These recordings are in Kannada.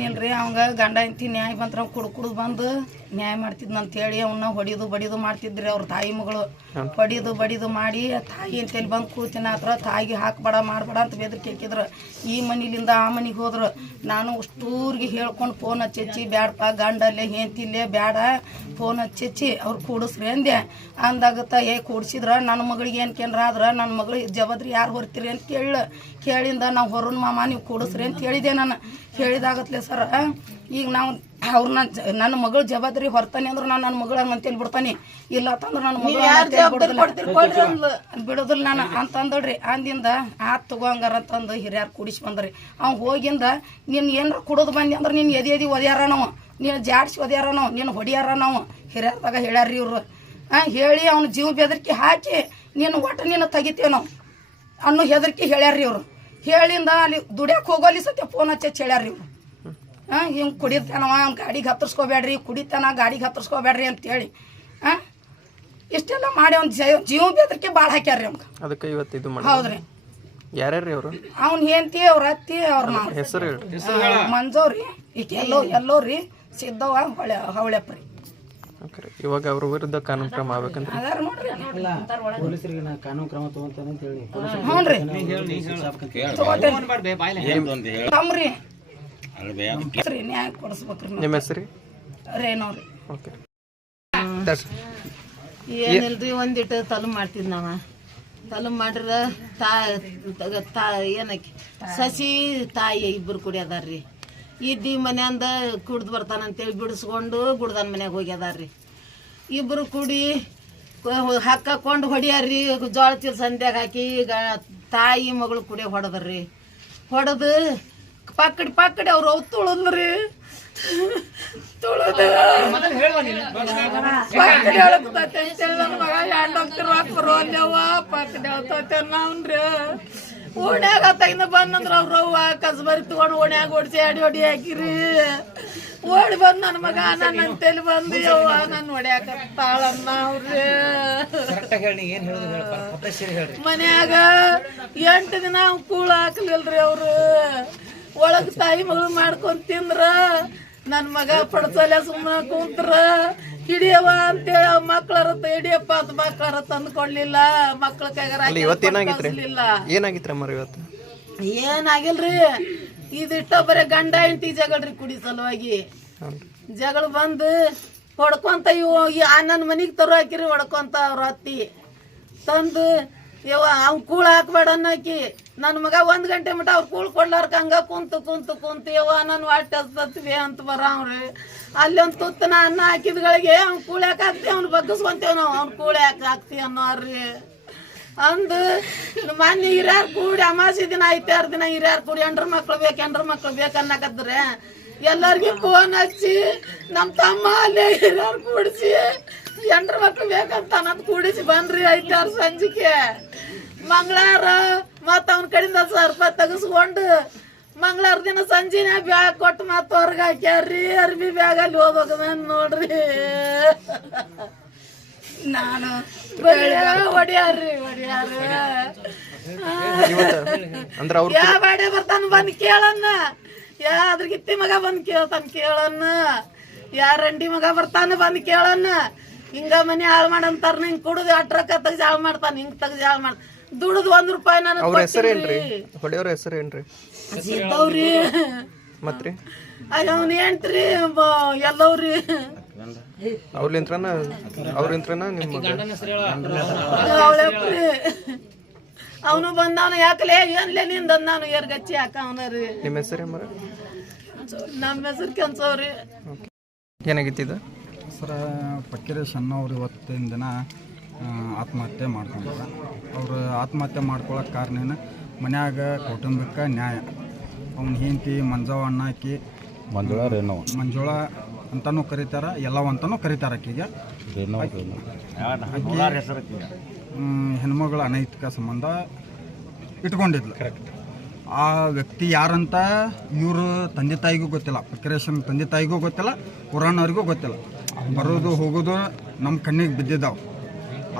then ಏನಿಲ್ರಿ ಅವಂಗ ಗಂಡ ಇಂತಿ ನ್ಯಾಯ ಬಂತ್ರ ಕುಡ್ ಕುಡ್ ಕುಡ್ದು ಬಂದು ನ್ಯಾಯ ಮಾಡ್ತಿದ್ನ ಅಂತೇಳಿ ಅವನ್ನ ಹೊಡಿದು ಬಡಿದು ಮಾಡ್ತಿದ್ರಿ ಅವ್ರ ತಾಯಿ ಮಗಳು. ಹೊಡಿದು ಬಡಿದು ಮಾಡಿ ತಾಯಿ ಅಂತೇಳಿ ಬಂದು ಕೂತಿನ ಹತ್ರ ತಾಯಿಗೆ ಹಾಕ್ಬೇಡ ಮಾಡ್ಬೇಡ ಅಂತ ಬೆದರಿಕೆ ಹಾಕಿದ್ರು. ಈ ಮನಿಲಿಂದ ಆ ಮನಿಗೆ ಹೋದ್ರು. ನಾನು ಅಷ್ಟೂರ್ಗೆ ಹೇಳ್ಕೊಂಡು ಫೋನ್ ಹಚ್ಚಿ ಬ್ಯಾಡಪ್ಪ ಗಂಡಲ್ಲೇ ಹೆಂತಿಲ್ಲೇ ಬ್ಯಾಡ. ಫೋನ್ ಹಚ್ಚಿ ಅವ್ರು ಕೂಡಿಸ್ರಿ ಅಂದೆ. ಅಂದಾಗತ್ತ ಏ ಕೂಡಿಸಿದ್ರ ನನ್ನ ಮಗಳಿಗೆ ಏನು ಕೇಂದ್ರ ಆದ್ರೆ ನನ್ನ ಮಗಳು ಜಬದ್ರಿ ಯಾರು ಹೊರ್ತೀರಿ ಅಂತ ಕೇಳ ಕೇಳಿಂದ ನಾವು ಹೊರನ್ ಮಾಮ ನೀವು ಕೂಡಿಸ್ರಿ ಅಂತ ಹೇಳಿದೆ ನಾನು. ಹೇಳಿದಾಗತ್ಲೆ ಸರ್ ಈಗ ನಾವು ಅವ್ರನ್ನ ನನ್ನ ಮಗಳು ಜವಾಬ್ದಾರಿ ಹೊರ್ತಾನೆ ಅಂದ್ರೆ ನಾನು ನನ್ನ ಮಗಳ ಅಂತೇಳಿ ಬಿಡ್ತಾನೆ. ಇಲ್ಲ ಅಂತಂದ್ರೆ ನನ್ನ ಮಗಳು ಬಿಡೋದಿಲ್ಲ. ನಾನು ಅಂತಂದಳ್ರಿ ಅಂದಿಂದ ಆತ್ ತಗೋಂಗಾರ ಅಂತಂದು ಹಿರಿಯರು ಕೂಡಿಸಿ ಬಂದ್ರಿ. ಅವ್ನು ಹೋಗಿಂದ ನಿನ್ನ ಏನಾರ ಕುಡೋದು ಬಂದಿ ಅಂದ್ರೆ ನೀನು ಎದಿ ಎದಿ ಒದ್ಯಾರ ನಾವು. ನೀನು ಜಾಡ್ಸಿ ಒದ್ಯಾರ ನಾವು. ನೀನು ಹೊಡಿಯಾರ ನಾವು. ಹಿರಿಯರ್ದಾಗ ಹೇಳ್ಯಾರ್ರಿ ಇವ್ರು. ಹಾಂ ಹೇಳಿ ಅವ್ನ ಜೀವ ಬೆದರಿಕೆ ಹಾಕಿ ನೀನು ಒಟ್ಟು ನೀನು ತೆಗಿತೇವೆ ನಾವು. ಅನ್ನೋ ಹೆದರಿಕೆ ಹೇಳ್ಯಾರ್ರಿ ಇವ್ರು. ಹೇಳಿಂದ ಅಲ್ಲಿ ದುಡ್ಯಾಕೆ ಹೋಗೋಲಿ ಸತ್ಯ ಫೋನ್ ಹಚ್ಚಿ ಹೇಳ್ಯಾರ್ರಿ ಇವ್ರು. ಹಾಂ ಹಿಂಗೆ ಕುಡಿತಾನವ ಅವ್ನ ಗಾಡಿಗೆ ಹತ್ತಿಸ್ಕೋಬೇಡ್ರಿ ಕುಡಿತಾನ ಗಾಡಿಗೆ ಹತ್ತಿಸ್ಕೋಬೇಡ್ರಿ ಅಂತೇಳಿ. ಹಾಂ ಇಷ್ಟೆಲ್ಲ ಮಾಡಿ ಅವ್ನ ಜೀವ ಬೆದರಿಕೆ ಭಾಳ ಹಾಕ್ಯಾರ್ರಿ ಅವ್ಗೆ ಅದಕ್ಕೆ ಇವತ್ತು ಇದು ಮಾಡಿ ಹೌದ್ರಿ. ಯಾರ್ಯಾರ್ರಿ ಅವರು? ಅವ್ನು ಹೆಂಡತಿ ಅವ್ರ ಅತ್ತಿ ಅವ್ರ ಹೆಸರು ಹೇಳಿ. ಮಂಜವ್ರಿ. ಈಗ ಎಲ್ಲೋ ಎಲ್ಲೋ ರೀ ಸಿದ್ದವ ಹೊಳೆ ಹವಳೆಪ್ರಿ ರೀ. ಇವಾಗ ಅವ್ರ ವಿರುದ್ಧ ಕಾನೂನು ಕ್ರಮ ಆಗ್ಬೇಕಂತ ಕಾನೂನು ಕ್ರಮ ತಗೊಂತಾನೆ ಅಂತ ಹೇಳಿ ಹ್ಞೂ ರೀ ತಮ್ರಿ. ರೀ ನ್ಯಾಯ ಕೊಡಿಸ್ಬೇಕ್ರಿ. ನಿಮ್ಮ ಹೆಸರು ರೇನವ್ರಿ ಓಕೆ. ಏನಿಲ್ರಿ ಒಂದಿಟ್ಟು ತಲು ಮಾಡ್ತಿದ್ ನಾವ. ತಲು ಮಾಡ್ರ ತಾ ತಗ- ತಾ ಏನಕ್ಕೆ? ಸಸಿ ತಾಯಿ ಇಬ್ಬರು ಕುಡಿಯದಾರ್ರಿ ಇದ್ದಿ ಮನೆಯಿಂದ ಕುಡ್ದು ಬರ್ತಾನಂತೇಳಿ ಬಿಡಿಸ್ಕೊಂಡು ಗುಡ್ದನ್ ಮನ್ಯಾಗ ಹೋಗ್ಯದಾರ್ರಿ ಇಬ್ಬರು ಕುಡಿ ಹಾಕೊಂಡು ಹೊಡಿಯಾರ್ರಿ ಜೋಳ ಚೀಲ ಸಂಧ್ಯಾಗ ಹಾಕಿ ಗ ತಾಯಿ ಮಗಳು ಕುಡಿಯ ಹೊಡೆದ್ರಿ ಹೊಡೆದು ಪಕ್ಕಡಿ ಪಕ್ಕಡಿ ಅವ್ರು ಅವ್ ತುಳದ್ರಿ ತುಳದ. ಪಕ್ಕಡಿ ಹೇಳ್ತೈತೆ ಅಂತೇಳಿ ನನ್ನ ಮಗ ಪಕ್ಕಡಿ ಹೇಳ್ತೈತೆ ನಾವ್ರಿ ಓಣ್ಯಾಗ ತಗಿನ ಬಂದಂದ್ರ ಅವ್ರ ಅವ್ವ ಕಸ್ಬರಿ ತಗೊಂಡು ಓಣ್ಯಾಗ ಓಡಿಸಿ ಅಡಿ ಹೊಡಿ ಹಾಕಿರಿ. ಓಡಿ ಬಂದ್ ನನ್ನ ಮಗ ನನ್ನ ಅಂತೇಳಿ ಬಂದು ಯವ್ವ ನನ್ನ ಹೊಡ್ಯಾಕತ್ತಾಳಮ್ಮ ಅವ್ರಿ ಮನ್ಯಾಗ ಎಂಟು ದಿನ ಕೂಳ ಹಾಕ್ಲಿಲ್ರಿ ಅವ್ರು. ಒಳಗ್ ತಾಯಿ ಮಗಳು ಮಾಡ್ಕೊಂಡ್ ತಿಂದ್ರ ನನ್ ಮಗ ಪಡಸಲ್ಲ ಸುಮ್ಮನೆ ಕುಂತ್ರ ಹಿಡಿಯವ ಅಂತೇಳಿ ಮಕ್ಳರ ಹಿಡಿಯಪ್ಪ ಅಂತ ಮಕ್ಳ ಕೈಗಾರಿಲ್ಲ ಏನಾಗಿತ್ರ? ಇವತ್ತೇನಾಗಿತ್ರಿ ಕಳ್ಸ್ಲಿಲ್ಲ. ಏನಾಗಿತ್ರಿ ಅಮ್ಮರ ಇವತ್ತು? ಏನಾಗಿಲ್ರಿ? ಇದಿಟ್ಟ ಬರೀ ಗಂಡ ಹೆಂಡತಿ ಜಗಳ್ರಿ ಕುಡಿ ಸಲುವಾಗಿ. ಜಗಳ ಬಂದು ಹೊಡ್ಕೊಂತ ಇವು ಈ ನನ್ನ ಮನಿಗೆ ತರೋ ಹಾಕಿರಿ ಹೊಡ್ಕೊಂತ ಅವ್ರ ಅತ್ತಿ. ತಂದು ಇವ ಅವ್ನು ಕೂಳ ಹಾಕ್ಬೇಡ ಅನ್ನಕಿ. ನನ್ನ ಮಗ ಒಂದ್ ಗಂಟೆ ಮಟ್ಟ ಅವ್ರು ಕೂಳ್ ಕೊಡ್ಲಾರ್ಕ ಹಂಗ ಕುಂತು ಕುಂತು ಕುಂತು, ಯವ್ವ, ನಾನು ಹೊಟ್ಟೆ ಸತ್ವಿ ಅಂತ ಬರಾವ್ರಿ. ಅಲ್ಲಿ ತುತ್ತ ನಾ ಅನ್ನ ಹಾಕಿದ್ಗಳಿಗೆ ಅವ್ನ್ ಕೂಳ್ಯಾಕ ಯಾಕೆ ಹಾಕ್ತಿ ಅವ್ನು ಬಗ್ಗಿಸ್ಕೊಂತೇವ್ ನಾವು. ಅವ್ನ್ ಕೂಳ್ಯಾಕ ಯಾಕೆ ಹಾಕ್ತಿ ಅನ್ನೋರ್ರಿ. ಅಂದು ಮೊನ್ನೆ ಹಿರಿಯರ್ ಕೂಡಿ ಅಮಾಸಿ ದಿನ ಐತಾರು ದಿನ ಹಿರಿಯರ್ ಕೂಡಿ ಎಂಡ್ರ ಮಕ್ಳು ಬೇಕು ಎಂಡ್ರ ಮಕ್ಳು ಬೇಕು ಅನ್ನಕತ್ರೆ. ಎಲ್ಲರಿಗೂ ಫೋನ್ ಹಚ್ಚಿ ನಮ್ಮ ತಮ್ಮ ಅಲ್ಲೇ ಹಿರಿಯರ್ ಕೂಡಿಸಿ ಎಂಡ್ರ ಮಕ್ಳು ಬೇಕಂತ ಅನ್ನೋದು ಕೂಡಿಸಿ ಬಂದ್ರಿ ಐತಾರು ಸಂಜಿಕೆ. ಮಂಗಳಾರ ಮತ್ತ ಅವನ ಕಡೆಯಿಂದ ಸಾವಿರ ರೂಪಾಯಿ ತೆಗೆಸ್ಕೊಂಡು ಮಂಗಳಾರ ದಿನ ಸಂಜಿನ ಬ್ಯಾಗ್ ಕೊಟ್ಟು ಮತ್ತೆ ಹೊರಗೆ ಹಾಕ್ಯಾರ್ರಿ ಅರ್ಬಿ ಬ್ಯಾಗ್ ಅಲ್ಲಿ ಹೋಗ್ಬೇಕು ನೋಡ್ರಿ. ನಾನು ಹೊಡಿಯಾರ್ರಿ ಹೊಡಿಯಾರ ಇವತ್ತು ಅಂದ್ರೆ ಅವ್ರು ಯಾ ಬಾಡೆ ಬರ್ತಾನ ಬಂದ್ ಕೇಳನ್ನ. ಯಾ ಅದ್ರ ಗಿತ್ತಿ ಮಗ ಬಂದ್ ಕೇಳ್ತಾನ ಕೇಳನ್ನ. ಯಾ ರಂಡಿ ಮಗ ಬರ್ತಾನ ಬಂದ್ ಕೇಳನ್ನ. ಹಿಂಗ ಮನೆ ಹಾಳು ಮಾಡಂತಾರ ಹಿಂಗ್ ಕುಡುದು ಅಟ್ರಕ್ಕ ತೆಗ್ದು ಹಾಳು ಮಾಡ್ತಾನ ಹಿಂಗ್ ತೆಗ್ದು ಹಾಳು ಮಾಡ್ ದುಡ್ದು ಒಂದ್ ರೂಪಾಯಿ ನನಗ್ ಅವ್ರ ಹೆಸರೇನ್ರಿ ಏನ್ರಿ? ಹೊಡೆಯೋರ ಹೆಸರೇನ್ರಿ ಸಿದ್ದವ್ರಿ ಮತ್ರಿ? ಅವ್ನ ಏನ್ತ್ರಿ ಎಲ್ಲವ್ರಿ. ಅವ್ಲಿಂತ್ರನ ಅವ್ರಿಂತ್ರನ ನಿಮ್ಮ ಅವಳಪ್ರಿ. ಅವನು ಬಂದವನು ಯಾಕಲೇ? ಏನ್ಲೇ ನಿಂದ ನಾನು ಏರ್ಗಚ್ಚಿ ಯಾಕ ಅವನರಿ? ನಿಮ್ಮ ಹೆಸರು ಮರ ನಮ್ಮ ಹೆಸರು ಕೆನ್ಸವ್ರಿ ಏನಾಗಿತ್ತಿದ ಸರ ಫಕೀರೇಶ್ ಅನ್ನೋರು ಇವತ್ತಿನ ದಿನ ಆತ್ಮಹತ್ಯೆ ಮಾಡ್ಕೊಂಡಿದ್ದ ಅವರು ಆತ್ಮಹತ್ಯೆ ಮಾಡ್ಕೊಳಕ್ಕೆ ಕಾರಣ ಏನು? ಮನ್ಯಾಗ ಕೌಟುಂಬಿಕ ನ್ಯಾಯ. ಅವ್ನ ಹೆಂಡತಿ ಮಂಜವ್ವ ಅಣ್ಣಾಕಿ ಮಂಜುಳಾ ರೇಣು. ಮಂಜುಳ ಅಂತನೂ ಕರೀತಾರ ಎಲ್ಲವ ಅಂತನೂ ಕರೀತಾರೆ ಆಕಿಗೆ. ಹೆಣ್ಮಗಳ ಅನೈತಿಕ ಸಂಬಂಧ ಇಟ್ಕೊಂಡಿದ್ಲು. ಆ ವ್ಯಕ್ತಿ ಯಾರಂತ ಇವರು ತಂದೆ ತಾಯಿಗೂ ಗೊತ್ತಿಲ್ಲ. ಪ್ರಕ್ರೇಶನ್ ತಂದೆ ತಾಯಿಗೂ ಗೊತ್ತಿಲ್ಲ ಪುರಾಣವ್ರಿಗೂ ಗೊತ್ತಿಲ್ಲ. ಬರೋದು ಹೋಗೋದು ನಮ್ಮ ಕಣ್ಣಿಗೆ ಬಿದ್ದಿದ್ದಾವೆ.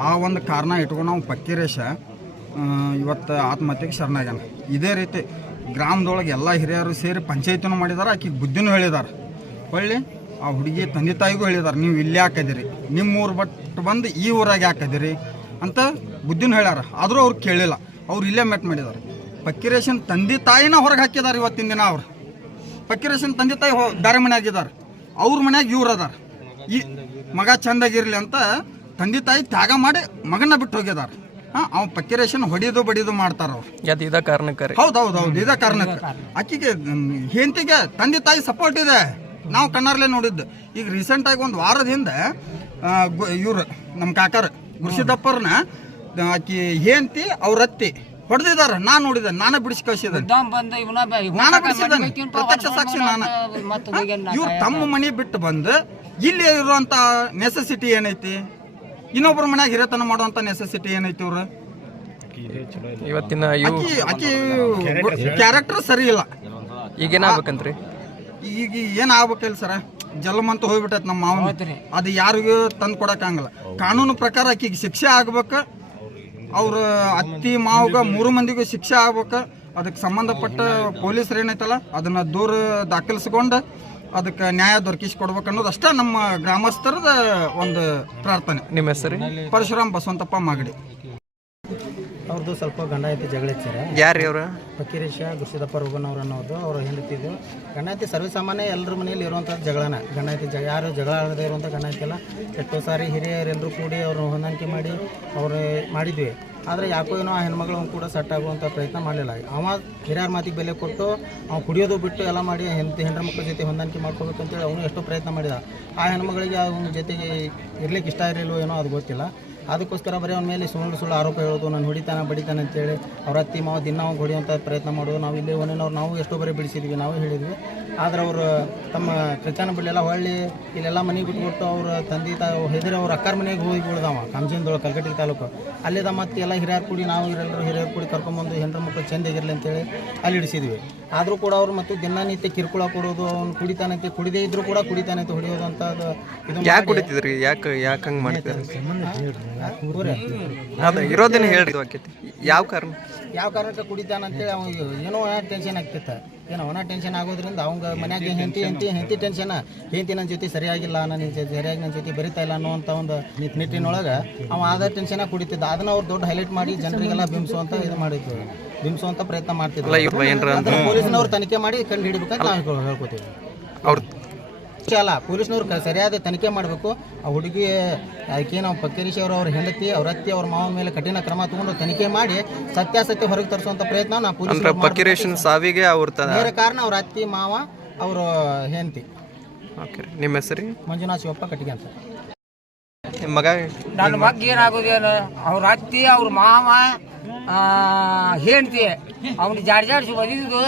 ಆ ಒಂದು ಕಾರಣ ಇಟ್ಕೊಂಡು ನಾವು ಪಕ್ಕಿ ಆ, ಇವತ್ತು ಆತ್ಮಹತ್ಯೆಗೆ ಶರಣಾಗ್ಯಾನ. ಇದೇ ರೀತಿ ಗ್ರಾಮದೊಳಗೆ ಎಲ್ಲ ಹಿರಿಯರು ಸೇರಿ ಪಂಚಾಯತಿನೂ ಮಾಡಿದಾರೆ ಆಕೆಗೆ ಬುದ್ಧಿನೂ ಹೇಳಿದಾರೆ. ಹೊಳ್ಳಿ ಆ ಹುಡುಗಿ ತಂದೆ ತಾಯಿಗೂ ಹೇಳಿದಾರೆ ನೀವು ಇಲ್ಲಿ ಹಾಕಿದಿರಿ ನಿಮ್ಮ ಊರು ಬಟ್ ಬಂದು ಈ ಊರಾಗೆ ಹಾಕಿದಿರಿ ಅಂತ ಬುದ್ಧಿನೂ ಹೇಳ್ಯಾರ. ಆದರೂ ಅವ್ರು ಕೇಳಿಲ್ಲ. ಅವ್ರು ಇಲ್ಲೇ ಮೆಟ್ ಮಾಡಿದ್ದಾರೆ ಪಕ್ಕಿರೇಶನ್ ತಂದೆ ತಾಯಿನ ಹೊರಗೆ ಹಾಕಿದ್ದಾರೆ ಇವತ್ತಿನ ದಿನ ಅವ್ರು. ಪಕ್ಕಿರೇಶನ್ ತಂದೆ ತಾಯಿ ಬೇರೆ ಮನೆಯಾಗಿದ್ದಾರೆ ಅವ್ರ ಮನೆಯಾಗ ಇವ್ರು ಅದಾರ. ಈ ಮಗ ಚೆಂದಾಗಿರಲಿ ಅಂತ ತಂದೆ ತಾಯಿ ತ್ಯಾಗ ಮಾಡಿ ಮಗನ ಬಿಟ್ಟು ಹೋಗಿದ್ದಾರೆ ಹಾಂ ಅವ್ ಪಕ್ಕಿರೇಷನ್ ಹೊಡಿದು ಬಡಿದು ಮಾಡ್ತಾರ ಅವ್ರು. ಹೌದೌದೌದು ಇದ ಕಾರಣಕ್ಕೆ ರೀ? ಹೌದು ಹೌದು ಹೌದು ಇದೇ ಕಾರಣಕ್ಕೆ. ಆಕಿಗೆ ಹೆಂಡತಿಗೆ ತಂದೆ ತಾಯಿ ಸಪೋರ್ಟ್ ಇದೆ. ನಾವು ಕಣ್ಣಾರ್ಲೆ ನೋಡಿದ್ದು. ಈಗ ರೀಸೆಂಟ್ ಆಗಿ ಒಂದು ವಾರದ ಹಿಂದೆ ಇವ್ರು ನಮ್ಮ ಕಾಕರ್ ಗುರುಸಿದ್ದಪ್ಪರ್ನ ಆಕಿ ಹೆಂಡತಿ ಅವ್ರ ಅತ್ತಿ ಹೊಡೆದಿದ್ದಾರೆ. ನಾನು ನೋಡಿದೆ ನಾನೇ ಬಿಡಿಸಿ ಕಳಿಸಿದೆ ಬಂದ ಇವನ ನಾನು ಬಿಡಿಸಿದ್ದೇನೆ. ಪ್ರತ್ಯಕ್ಷ ಸಾಕ್ಷಿ ನಾನು. ಇವ್ರು ತಮ್ಮ ಮನೆ ಬಿಟ್ಟು ಬಂದು ಇಲ್ಲಿ ಇರುವಂತ ನೆಸೆಸಿಟಿ ಏನೈತಿ? ಇನ್ನೊಬ್ಬರ ಮನ್ಯಾಗ ಹಿರೇತನ ಮಾಡುವಂತ ನೆಸೆಸಿಟಿ ಏನೈತಿ ಇವ್ರು? ಇವತ್ತಿನ ಇವು ಆಕಿ ಆಕಿ ಕ್ಯಾರೆಕ್ಟರ್ ಸರಿ ಇಲ್ಲ. ಈಗೇನಾಗ್ಬೇಕಂತ್ರಿ ಈಗ ಏನ್ ಆಗ್ಬೇಕಿಲ್ಲ ಸರ. ಜಲಮ್ ಅಂತ ಹೋಗ್ಬಿಟ್ಟೈತೆ ನಮ್ಮ ಮಾವನ. ಅದು ಯಾರಿಗೂ ತಂದು ಕೊಡಕ್ಕಾಗಲ್ಲ ಕಾನೂನು ಪ್ರಕಾರ ಆಕಿಗೆ ಶಿಕ್ಷೆ ಆಗ್ಬೇಕು. ಅವ್ರ ಅತ್ತಿ ಮಾವಗ ಮೂರು ಮಂದಿಗೂ ಶಿಕ್ಷೆ ಆಗ್ಬೇಕು. ಅದಕ್ಕೆ ಸಂಬಂಧಪಟ್ಟ ಪೊಲೀಸರು ಏನೈತಲ್ಲ ಅದನ್ನ ದೂರ ದಾಖಲಿಸ್ಕೊಂಡು ಅದಕ್ಕೆ ನ್ಯಾಯ ದೊರಕಿಸಿ ಕೊಡ್ಬೇಕು ಅನ್ನೋದು ಅಷ್ಟೇ ನಮ್ಮ ಗ್ರಾಮಸ್ಥರದ ಒಂದು ಪ್ರಾರ್ಥನೆ. ನಿಮ್ಮ ಹೆಸರು? ಪರಶುರಾಮ್ ಬಸವಂತಪ್ಪ ಮಾಗಡಿ. ಅವ್ರದ್ದು ಸ್ವಲ್ಪ ಗಂಡ ಐತಿ ಜಗಳ ಸರ್ ಯಾರು ಇವರು ಫಕೀರೇಶ ಗುರುಸಿದಪ್ಪ ರೋಗನವ್ರು ಅನ್ನೋದು ಅವ್ರ ಹೆಂಡತಿದ್ದು ಗಂಡ ಐತಿ ಸರ್ವಸಾಮಾನ್ಯ ಎಲ್ಲರ ಮನೆಯಲ್ಲಿ ಇರುವಂಥದ್ದು ಜಗಳನ. ಗಂಡ ಐತಿ ಜಗ ಯಾರು ಜಗಳ ಆಡದೇ ಇರುವಂಥ ಗಂಡ ಐತಿಲ್ಲ ಎಷ್ಟೋ ಸಾರಿ ಹಿರಿಯರೆಲ್ಲರೂ ಕೂಡಿ ಅವ್ರನ್ನ ಹೊಂದಾಣಿಕೆ ಮಾಡಿ ಅವ್ರು ಮಾಡಿದ್ವಿ. ಆದರೆ ಯಾಕೋ ಏನೋ ಆ ಹೆಣ್ಮಗಳು ಕೂಡ ಸೆಟ್ ಆಗುವಂಥ ಪ್ರಯತ್ನ ಮಾಡಲಿಲ್ಲ. ಅವ ಹಿರಿಯರ ಮಾತಿಗೆ ಬೆಲೆ ಕೊಟ್ಟು ಅವ್ನು ಕುಡಿಯೋದು ಬಿಟ್ಟು ಎಲ್ಲ ಮಾಡಿ ಹೆಂಡತಿ ಹೆಂಡ್ರ ಮಕ್ಕಳ ಜೊತೆ ಹೊಂದಾಣಿಕೆ ಮಾಡ್ಕೋಬೇಕಂತೇಳಿ ಅವನು ಎಷ್ಟೋ ಪ್ರಯತ್ನ ಮಾಡಿದ. ಆ ಹೆಣ್ಮಗಳಿಗೆ ಅವನ ಜೊತೆಗೆ ಇರ್ಲಿಕ್ಕೆ ಇಷ್ಟ ಇರಲಿಲ್ಲೋ ಏನೋ ಅದು ಗೊತ್ತಿಲ್ಲ. ಅದಕ್ಕೋಸ್ಕರ ಬರೀ ಅವನ ಮೇಲೆ ಸುಳ್ಳು ಸುಳ್ಳು ಆರೋಪ ಹೇಳೋದು, ನಾನು ಹೊಡಿತಾನ, ಬಡಿತಾನೆ ಅಂತೇಳಿ ಅವ್ರ ಅತ್ತಿ ಮಾವ ದಿನ ಅವ್ನು ಪ್ರಯತ್ನ ಮಾಡೋದು ನಾವು ಇಲ್ಲಿ ಒಂದೇನವ್ರು ನಾವು ಎಷ್ಟೋ ಬರೀ ಬಿಡಿಸಿದ್ವಿ, ನಾವು ಹೇಳಿದ್ವಿ. ಆದ್ರೆ ಅವರು ತಮ್ಮ ಕ್ರಿಚಾನ ಬಿಡಲೆಲ್ಲ ಹೊಳ್ಳಿ ಇಲ್ಲೆಲ್ಲ ಮನೆ ಬಿಟ್ಬಿಟ್ಟು ಅವ್ರ ತಂದೆ ತಾವು ಹೆದರಿ ಅವ್ರ ಅಕ್ಕರ ಮನೆಗೆ ಹೋಗಿ ಬಿಡ್ದವ ಕಂಜಿನದೊಳಗೆ ಕಲ್ಕಟ್ಟಿ ತಾಲೂಕು. ಅಲ್ಲಿದ ಮತ್ತೆ ಎಲ್ಲ ಹಿರಿಯರು ಕೂಡಿ ನಾವು ಇರೆಲ್ಲರೂ ಹಿರಿಯರು ಕೂಡಿ ಕರ್ಕೊಂಬಂದು ಹೆಣ್ಣು ಮಕ್ಕಳು ಚೆಂದಾಗಿರಲಿ ಅಂತೇಳಿ ಅಲ್ಲಿ ಇಡಿಸಿದ್ವಿ. ಆದರೂ ಕೂಡ ಅವ್ರು ಮತ್ತು ದಿನನಿತ್ಯ ಕಿರುಕುಳ ಕೊಡೋದು ಅವ್ನು ಕುಡಿತಾನಂತೆ ಕುಡಿದೇ ಇದ್ರೂ ಕೂಡ ಕುಡಿತಾನಂತೆ ಹೊಡಿಯೋದು ಅಂತ ಅದು ಇದು ಯಾಕೆ ಕುಡಿತಿದ್ರಿ? ಯಾಕೆ ಯಾಕೆ ಹಂಗೆ ಮಾಡ್ತಾರೆ ಇರೋದನ್ನ ಹೇಳ್ರಿ ಯಾವ ಕಾರಣ? ಯಾವ ಕಾರಣಕ್ಕೆ ಕುಡಿತಾನಂತೇಳಿ ಅವ್ನಿಗೆ ಏನೋ ಟೆನ್ಷನ್ ಆಗ್ತಿತ್ತು? ಏನೋ ಅವನ ಟೆನ್ಷನ್ ಆಗೋದ್ರಿಂದ ಅವಂಗ ಮನ್ಯಾಗ ಹೆಂಡತಿ ಹೆಂಡತಿ ಹೆಂಡತಿ ಟೆನ್ಷನ್ ಹೆಂಡತಿ ನನ್ನ ಜೊತೆ ಸರಿಯಾಗಿಲ್ಲ ನನ್ನ ಜೊತೆ ಸರಿಯಾಗಿ ನನ್ನ ಜೊತೆ ಬರಿತಾ ಇಲ್ಲ ಅನ್ನುವಂಥ ಒಂದು ನಿಟ್ಟಿನೊಳಗೆ ಅವ ಆದ ಟೆನ್ಷನ್ ಕುಡಿತಿದ್ದ. ಅದನ್ನ ಅವ್ರು ದೊಡ್ಡ ಹೈಲೈಟ್ ಮಾಡಿ ಜನರಿಗೆಲ್ಲ ಬಿಂಬಿಸುವಂತ ಇದು ಮಾಡಿದ್ರು. ಬಿಂಬಿಸುವಂತ ಪ್ರಯತ್ನ ಮಾಡ್ತಿದ್ರು. ಇವ್ರು ಏನ್ರ ಅದನ್ನ ಪೊಲೀಸ್ನವ್ರು ತನಿಖೆ ಮಾಡಿ ಕಂಡು ಹಿಡಿಬೇಕಂತ ನಾವು ಹೇಳ್ಕೊತೀವಿ. ಅವ್ರ ಅಷ್ಟೇ ಅಲ್ಲ ಪೊಲೀಸ್ನವ್ರು ಸರಿಯಾದ ತನಿಖೆ ಮಾಡಬೇಕು. ಆ ಹುಡುಗಿ ಅದಕ್ಕೆ ನಾವು ಪಕ್ಕೇರಿಶಿ ಅವರು ಅವ್ರ ಹೆಂಡತಿ ಅವ್ರ ಅತ್ತಿ ಅವ್ರ ಮಾವ ಮೇಲೆ ಕಠಿಣ ಕ್ರಮ ತಗೊಂಡು ತನಿಖೆ ಮಾಡಿ ಸತ್ಯಾಸತ್ಯ ಹೊರಗೆ ತರಿಸುವಂತ ಪ್ರಯತ್ನ ನಾವು ಪೊಲೀಸ್ ಪಕಿರೇಶನ್ ಸಾವಿಗೆ ಅವ್ರ ಕಾರಣ ಅವ್ರ ಅತ್ತಿ ಮಾವ ಅವ್ರ ಹೆಂಡತಿ. ಓಕೆ ರೀ ನಿಮ್ಮ ಹೆಸರು? ಮಂಜುನಾಥ್ ಶಿವಪ್ಪ ಕಟ್ಟಿಗೆ ಅಂತ. ನಿಮ್ಮ ಮಗ? ನನ್ನ ಮಗ ಏನಾಗೋದೇನು ಅವ್ರ ಅತ್ತಿ ಅವ್ರ ಮಾವ ಹೆಂಡತಿ ಅವ್ನ ಜಾಡ್ ಜಾಡ್ಸಿ ಒದಿದು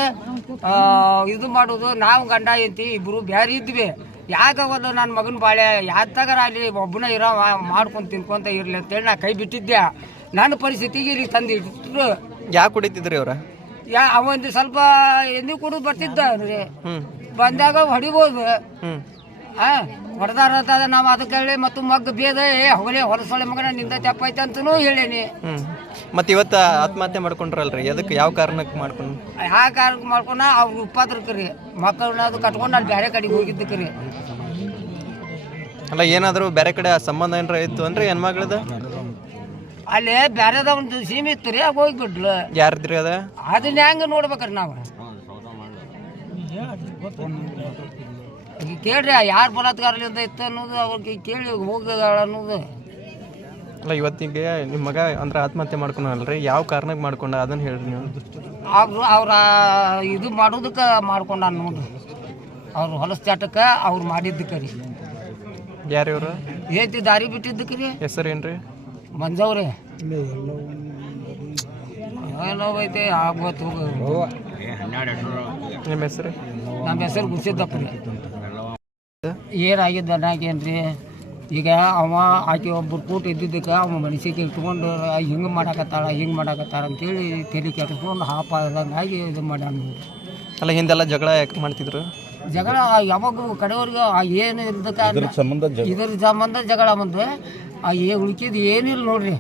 ಇದು ಮಾಡೋದು ನಾವು ಗಂಡ ಹೆಂಡತಿ ಇಬ್ರು ಬ್ಯಾರೆ ಇದ್ವಿ. ಯಾಕಾಗೋದು ನನ್ನ ಮಗನ ಬಾಳೆ? ಯಾತಗಾರ ಅಲ್ಲಿ ಒಬ್ಬನ ಇರೋ ಮಾಡ್ಕೊಂಡು ತಿನ್ಕೊಂತ ಇರಲಿ ಅಂತೇಳಿ ನಾ ಕೈ ಬಿಟ್ಟಿದ್ದೆ. ನನ್ನ ಪರಿಸ್ಥಿತಿಗೆ ಇಲ್ಲಿ ತಂದು ಇಟ್ಟರು ಯಾಕೆ ಕುಡಿತಿದ್ರಿ ಅವ್ರ? ಯಾ ಅವಂದು ಸ್ವಲ್ಪ ಎಂದಿ ಕುಡಿದು ಬರ್ತಿದ್ದ. ರೀ ಬಂದಾಗ ಹೊಡಿಬೋದು. ಹಾ ಆ ಹೊಡೆದಾರ ನಾವು ಅದಕ್ಕೆ ಹೇಳಿ ಮತ್ತು ಮಗ್ಗ ಬೇದ ಏ ಹೊಗಲೇ ಹೊರಸೊಳೆ ಮಗನ ನಿಂದ ಐತೆ ಅಂತನೂ ಹೇಳೇನಿ. ಮತ್ತೆ ಇವತ್ತು ಆತ್ಮಹತ್ಯೆ ಮಾಡ್ಕೊಂಡ್ರಲ್ರಿ? ಅದಕ್ಕೆ ಯಾವ ಕಾರಣಕ್ಕೆ ಮಾಡ್ಕೊಂಡು ಯಾವ ಕಾರಣಕ್ಕೆ ಮಾಡ್ಕೊಂಡ ಅವ್ರು ಉಪ್ಪಾತ್ರಕ್ಕೆ ರೀ ಮಕ್ಕಳನ್ನ ಅದು ಕಟ್ಕೊಂಡು ಅಲ್ಲಿ ಬೇರೆ ಕಡೆಗೆ ಹೋಗಿದ್ದಕ್ಕೆ ರೀ ಅಲ್ಲ ಏನಾದರೂ ಬೇರೆ ಕಡೆ ಆ ಸಂಬಂಧ ಏನಾರ ಇತ್ತು ಅಂದ್ರೆ ಹೆಣ್ಮಗಳದ ಅಲ್ಲಿ ಬೇರೆದ ಒಂದು ಸೀಮೆ ಇತ್ತು ರೀ ಆಗ ಹೋಗ್ಬಿಟ್ಲು ಯಾರ್ದ್ರಿ ಅದ? ಅದನ್ನ ಹೆಂಗೆ ನೋಡ್ಬೇಕ್ರಿ ನಾವು? ಕೇಳ್ರಿ ಯಾರು ಬಲಾತ್ಕಾರದಿಂದ ಇತ್ತು ಅನ್ನೋದು ಅವ್ರಿಗೆ ಕೇಳಿ ಹೋಗಿದಾಳ ಅನ್ನೋದು. ಅಲ್ಲ ಇವತ್ತಿಗೆ ನಿಮ್ಮ ಮಗ ಅಂದ್ರೆ ಆತ್ಮಹತ್ಯೆ ಮಾಡ್ಕೊಂಡಲ್ರಿ ಯಾವ ಕಾರಣಕ್ಕೆ ಮಾಡ್ಕೊಂಡ? ಅದನ್ನ ಹೇಳ್ರಿ ನೀವು. ಅವರು ಅವ್ರ ಇದು ಮಾಡೋದಕ್ಕೆ ಮಾಡ್ಕೊಂಡ ಅನ್ನೋದು ಅವ್ರು ಹೊಲಸ ಚಾಟಕ್ಕೆ ಅವ್ರು ಮಾಡಿದ್ದಕ್ಕೆ ರೀ. ಯಾರು ಇವ್ರು ಏತಿ ದಾರಿ ಬಿಟ್ಟಿದ್ದಕ್ಕೆ ರೀ. ಹೆಸರು ಏನ್ರಿ ಮಂಜವ್ರೆ. ಏನೋ ಐತೆ ನಿಮ್ಮ ಹೆಸರು? ನಮ್ಮ ಹೆಸರು ಗುಸಿದ್ದಪ್ಪ ರೀ. ಏನಾಗಿದ್ದ ಅನ್ನಕೇನ್ರಿ ಈಗ ಅವ ಆಕೆ ಒಬ್ಬರು ಕೂಟ ಇದ್ದಿದ್ದಕ್ಕೆ ಅವ ಮನಸ್ಸಿಗೆ ಇಟ್ಕೊಂಡು ಹಿಂಗೆ ಮಾಡಾಕತ್ತಾಳ ಹಿಂಗೆ ಮಾಡಾಕತ್ತಾಳ ಅಂತೇಳಿ ತಲೆ ಕೆಟ್ಕೊಂಡು ಹಾಪ ಆಗಿ ಇದು ಮಾಡ್ಯಾನ ಅಲ್ಲ ಹಿಂದೆಲ್ಲ ಜಗಳ ಯಾಕೆ ಮಾಡ್ತಿದ್ರು? ಜಗಳ ಯಾವಾಗ ಕಡೆಯವ್ರಿಗೆ ಆ ಏನು ಇದ್ದಕ್ಕೆ ಇದ್ರ ಸಂಬಂಧ ಜಗಳ. ಬಂದು ಆ ಏ ಉಳ್ಕಿದ್ದು ಏನಿಲ್ಲ ನೋಡ್ರಿ?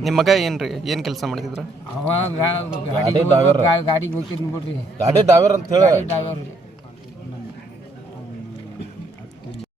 ನಿಮ್ಮ ಮಗ ಏನ್ರಿ? ಏನು ಕೆಲಸ ಮಾಡ್ತಿದ್ರು? ಅವ ಗಾ- ಗಾಡಿ ಗಾಡಿಗೆ ಹೋಗಿದ್ ನೋಡ್ರಿ. ಗಾಡಿ ಡ್ರೈವರ್ ಅಂತ ಹೇಳಿ. ಡ್ರೈವರ್.